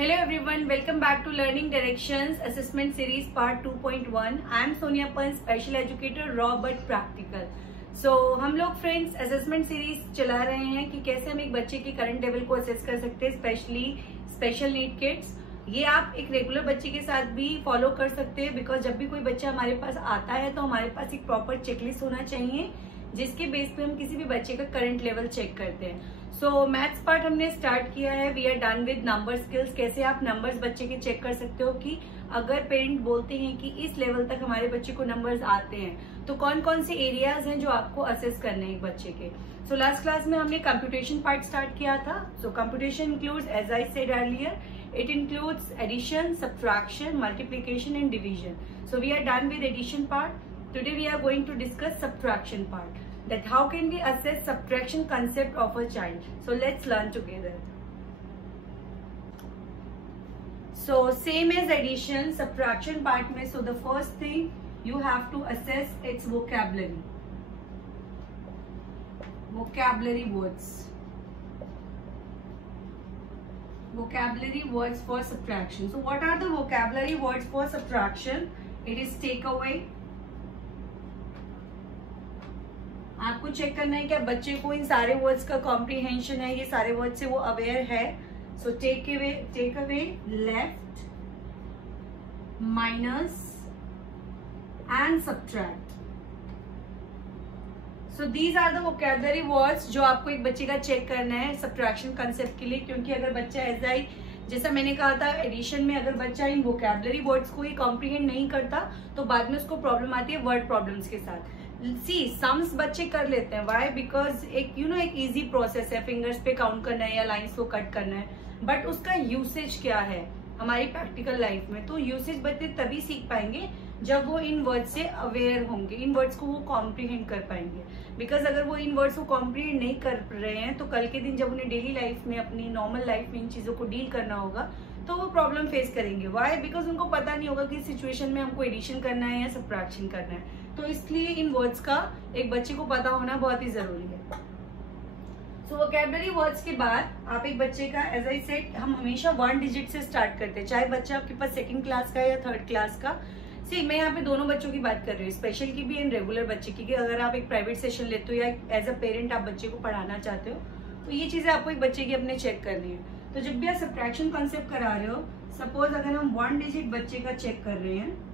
Hello everyone, welcome back to Learning Directions Assessment Series Part 2.1. I am Sonia Pan, Special Educator, Raw but Practical. So हम लोग friends assessment series चला रहे हैं कि कैसे हम एक बच्चे के करंट लेवल को असेस कर सकते हैं, स्पेशली स्पेशल नीड किड्स। ये आप एक रेगुलर बच्चे के साथ भी फॉलो कर सकते हैं, बिकॉज जब भी कोई बच्चा हमारे पास आता है तो हमारे पास एक प्रॉपर चेकलिस्ट होना चाहिए जिसके बेस पे हम किसी भी बच्चे का करंट लेवल चेक करते हैं। सो मैथ्स पार्ट हमने स्टार्ट किया है। We are done with number skills. कैसे आप नंबर्स बच्चे के चेक कर सकते हो कि अगर पेरेंट बोलते हैं कि इस लेवल तक हमारे बच्चे को नंबर्स आते हैं तो कौन कौन से एरियाज हैं जो आपको असेस करने हैं एक बच्चे के। सो लास्ट क्लास में हमने कंप्यूटेशन पार्ट स्टार्ट किया था। So computation includes, as I said earlier, it includes addition, subtraction, multiplication and division. So we are done with addition part. Today we are going to discuss subtraction part, that how can we assess subtraction concept of a child. So let's learn together. So same as addition, subtraction part mein, so the first thing you have to assess its vocabulary. Vocabulary words. Vocabulary words for subtraction. So what are the vocabulary words for subtraction? It is take away. आपको check करना है कि बच्चे को इन सारे words का comprehension है, ये सारे वर्ड से वो अवेयर है। So take away, left, minus and subtract. So these are the vocabulary words जो आपको एक बच्चे का चेक करना है सब्ट्रैक्शन कंसेप्ट के लिए, क्योंकि अगर बच्चा जैसा मैंने कहा था एडिशन में, अगर बच्चा इन वोकैबुलरी वर्ड्स को ही कॉम्प्रिहेंड नहीं करता तो बाद में उसको प्रॉब्लम आती है वर्ड प्रॉब्लम्स के साथ। सी सम्स बच्चे कर लेते हैं, वाई बिकॉज एक एक इजी प्रोसेस है, फिंगर्स पे काउंट करना है या लाइंस को कट करना है, बट उसका यूसेज क्या है हमारी प्रैक्टिकल लाइफ में, तो यूसेज बच्चे तभी सीख पाएंगे जब वो इन वर्ड्स से अवेयर होंगे, इन वर्ड्स को वो कॉम्प्रिहेंड कर पाएंगे। बिकॉज अगर वो इन वर्ड्स को कॉम्प्रिहेंड नहीं कर रहे हैं तो कल के दिन जब उन्हें डेली लाइफ में, अपनी नॉर्मल लाइफ में इन चीजों को डील करना होगा तो वो प्रॉब्लम फेस करेंगे। वाई बिकॉज उनको पता नहीं होगा कि सिचुएशन में हमको एडिशन करना है या सब्ट्रैक्शन करना है। तो इसलिए इन वर्ड्स का एक बच्चे को पता होना बहुत ही जरूरी है। सो वोकैबुलरी वर्ड्स के बाद आप एक बच्चे का, एज आई सेड, हम हमेशा 1 डिजिट से स्टार्ट करते हैं, चाहे बच्चा आपके पास 2nd क्लास का या 3rd क्लास का। सी मैं यहाँ पे दोनों बच्चों की बात कर रही हूँ, स्पेशल की भी एंड रेगुलर बच्चे की। अगर आप एक प्राइवेट सेशन लेते हो या एज अ पेरेंट आप बच्चे को पढ़ाना चाहते हो तो ये चीजें आपको एक बच्चे की अपने चेक करनी है। तो जब भी आप सब्ट्रैक्शन कॉन्सेप्ट करा रहे हो, सपोज अगर हम 1 डिजिट बच्चे का चेक कर रहे हैं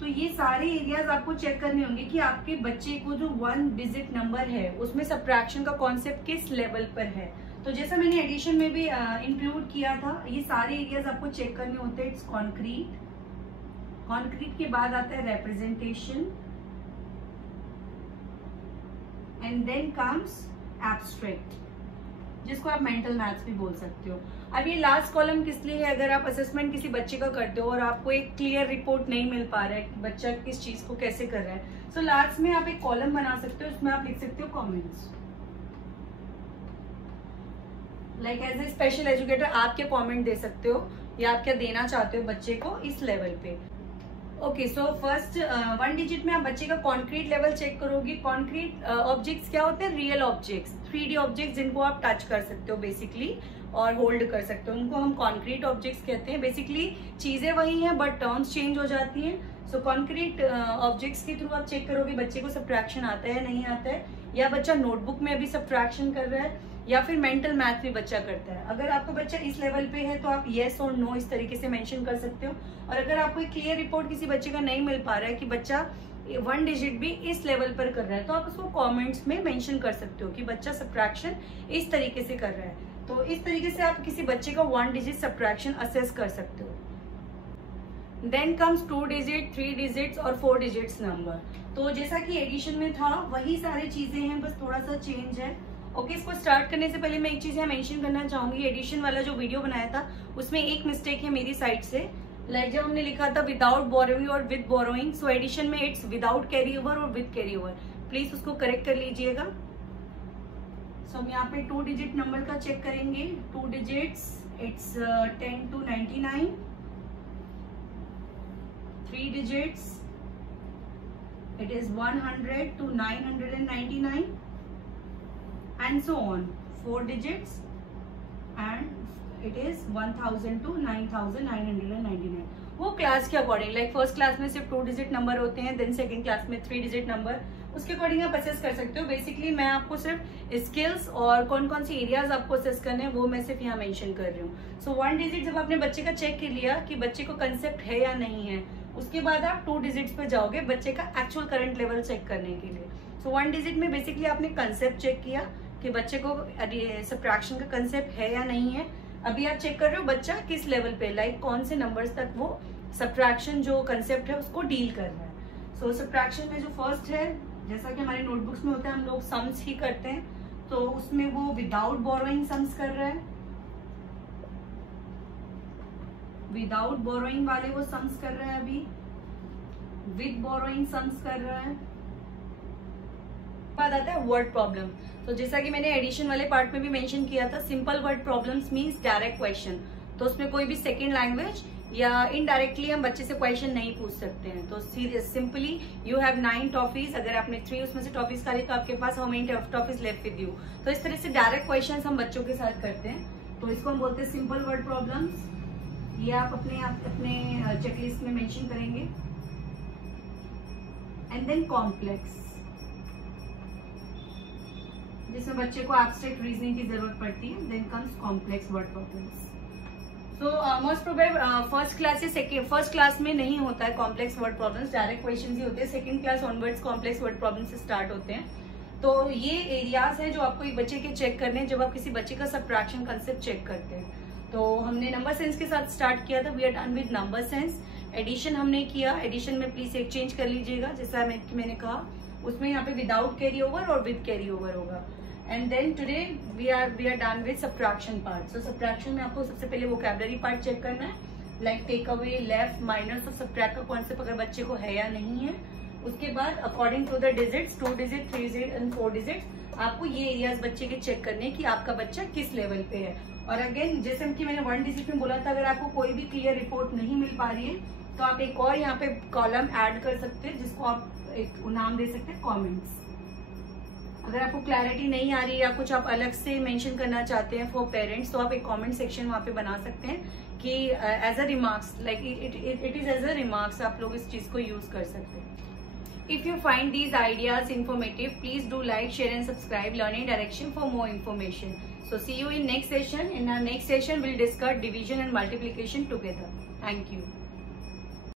तो ये सारे एरियाज आपको चेक करने होंगे कि आपके बच्चे को जो 1 डिजिट नंबर है उसमें सब्ट्रैक्शन का कॉन्सेप्ट किस लेवल पर है। तो जैसा मैंने एडिशन में भी इंक्लूड किया था, ये सारे एरियाज आपको चेक करने होते हैं। इट्स कॉन्क्रीट के बाद आता है representation and then comes abstract, जिसको आप मेंटल मैथ्स भी बोल सकते हो। अब ये लास्ट कॉलम किस लिए है, अगर आप असेसमेंट किसी बच्चे का करते हो और आपको एक क्लियर रिपोर्ट नहीं मिल पा रहा है कि बच्चा किस चीज को कैसे कर रहा है, सो लास्ट में आप एक कॉलम बना सकते हो, उसमें आप लिख सकते हो comments. Like as a special educator आप क्या कमेंट दे सकते हो या आप क्या देना चाहते हो बच्चे को इस लेवल पे। ओके, सो फर्स्ट 1 डिजिट में आप बच्चे का कॉन्क्रीट लेवल चेक करोगे। कॉन्क्रीट ऑब्जेक्ट्स क्या होते हैं? रियल ऑब्जेक्ट्स, 3D ऑब्जेक्ट्स जिनको आप टच कर सकते हो बेसिकली और होल्ड कर सकते हो, उनको हम कॉन्क्रीट ऑब्जेक्ट्स कहते हैं। बेसिकली चीजें वही हैं बट टर्म्स चेंज हो जाती हैं। सो कॉन्क्रीट ऑब्जेक्ट्स के थ्रू आप चेक करोगे बच्चे को सब्ट्रैक्शन आता है नहीं आता है, या बच्चा नोटबुक में अभी सब्ट्रैक्शन कर रहा है, या फिर मेंटल मैथ भी बच्चा करता है। अगर आपका बच्चा इस लेवल पे है तो आप येस और नो इस तरीके से मेंशन कर सकते हो। और अगर आपको एक क्लियर रिपोर्ट किसी बच्चे का नहीं मिल पा रहा है कि बच्चा 1 डिजिट भी इस लेवल पर कर रहा है, तो आप उसको कमेंट्स में मेंशन कर सकते हो कि बच्चा सब्ट्रैक्शन इस तरीके से कर रहा है। तो इस तरीके से आप किसी बच्चे का 1 डिजिट सब्ट्रैक्शन असेस कर सकते हो। देन कम्स 2 डिजिट, 3 डिजिट्स और 4 डिजिट्स नंबर। तो जैसा कि एडिशन में था वही सारी चीजें हैं, बस थोड़ा सा चेंज है। ओके, इसको स्टार्ट करने से पहले मैं एक चीज यहाँ मेंशन करना चाहूंगी। एडिशन वाला जो वीडियो बनाया था उसमें एक मिस्टेक है मेरी साइड से। लाइक जब हमने लिखा था विदाउट बोरोइंग और विद बोरोइंग, सो एडिशन में इट्स विदाउट कैरी ओवर और विद कैरी ओवर, प्लीज उसको करेक्ट कर लीजिएगा। सो हम यहाँ पे 2 डिजिट नंबर का चेक करेंगे। 2 digits, it's 10 to 99। 3 digits, it is 100 to 999 and so on। 4 digits and it is 1000 to 9999. वो क्लास के अकॉर्डिंग, लाइक फर्स्ट क्लास में सिर्फ 2 डिजिट नंबर होते हैं, देन सेकंड क्लास में 3 डिजिट नंबर, उसके अकॉर्डिंग आप असेस कर सकते हो। बेसिकली मैं आपको सिर्फ स्किल्स और कौन कौन सी एरियाज आपको असेस करने हैं वो मैं सिर्फ यहाँ मेंशन कर रही हूँ। सो 1 डिजिट जब आपने बच्चे का चेक कर लिया कि बच्चे को कंसेप्ट है या नहीं है, उसके बाद आप 2 डिजिट्स पे जाओगे बच्चे का एक्चुअल करंट लेवल चेक करने के लिए। सो 1 डिजिट में बेसिकली आपने कंसेप्ट चेक किया कि बच्चे को सब्ट्रैक्शन का कंसेप्ट है या नहीं है। अभी आप चेक कर रहे हो बच्चा किस लेवल पे, लाइक कौन से नंबर्स तक वो सब्ट्रैक्शन जो कंसेप्ट है उसको डील कर रहा है। सो सब्ट्रैक्शन में जो फर्स्ट है, जैसा कि हमारे नोटबुक्स में होता है हम लोग सम्स ही करते हैं, तो उसमें वो विदाउट बोरोइंग सम्स कर रहा है, विदाउट बोरोइंग वाले वो सम्स कर रहा है, अभी विद बोरोइंग सम्स कर रहा है। बाद आता है वर्ड प्रॉब्लम। तो जैसा कि मैंने एडिशन वाले पार्ट में भी मेंशन किया था, simple word problems means direct question. तो उसमें कोई भी सेकंड लैंग्वेज या इनडायरेक्टली हम बच्चे से क्वेश्चन नहीं पूछ सकते हैं। तो सिंपली यू हैव 9 टॉफीज, अगर आपने 3 उसमें से टॉफीज खा ली तो आपके पास how many toffees left with you. तो इस तरह से डायरेक्ट क्वेश्चन हम बच्चों के साथ करते हैं, तो इसको हम बोलते हैं सिंपल वर्ड प्रॉब्लम्स। ये आप अपने चेकलिस्ट में मेंशन करेंगे। एंड देन कॉम्प्लेक्स, जिसमें बच्चे को एब्स्ट्रैक्ट रीजनिंग की जरूरत पड़ती है। Then comes complex word problems. So most probable first class या फर्स्ट क्लास में नहीं होता है complex word problems, direct question ही होते हैं। Second class onwards complex word problem से स्टार्ट होते हैं। तो ये एरियाज हैं जो आपको एक बच्चे के चेक करने हैं जब आप किसी बच्चे का सब्ट्रैक्शन कंसेप्ट चेक करते हैं। तो हमने नंबर सेंस के साथ स्टार्ट किया था, we are done with number sense. Addition हमने किया, एडिशन में प्लीज एक चेंज कर लीजिएगा, जैसा मैंने कहा उसमें यहाँ पे विदाउट कैरी ओवर और विद कैरी ओवर होगा। And then today we are done with subtraction part. So subtraction में आपको सबसे पहले वोकैबुलरी पार्ट चेक करना है, like take away, left, minus. तो सब्ट्रैक्ट का कॉन्सेप्ट अगर बच्चे को है या नहीं है। उसके बाद according to the digits, 2 digit, 3 digit and 4 digit, आपको ये एरियाज बच्चे के चेक करने कि आपका बच्चा किस लेवल पे है। और अगेन जैसे कि मैंने 1 डिजिट में बोला था, अगर आपको कोई भी क्लियर रिपोर्ट नहीं मिल पा रही है तो आप एक और यहाँ पे कॉलम ऐड कर सकते हैं, जिसको आप एक नाम दे सकते हैं कॉमेंट्स। अगर आपको क्लैरिटी नहीं आ रही है या कुछ आप अलग से मेंशन करना चाहते हैं फॉर पेरेंट्स, तो आप एक कमेंट सेक्शन वहाँ पे बना सकते हैं कि as a remarks, like it is as a remarks, आप लोग इस चीज को यूज कर सकते हैं। If you find these ideas informative, please do like, share and subscribe Learning Direction for more information. So see you in next session. In our next session, we'll discuss division and multiplication together. Thank you.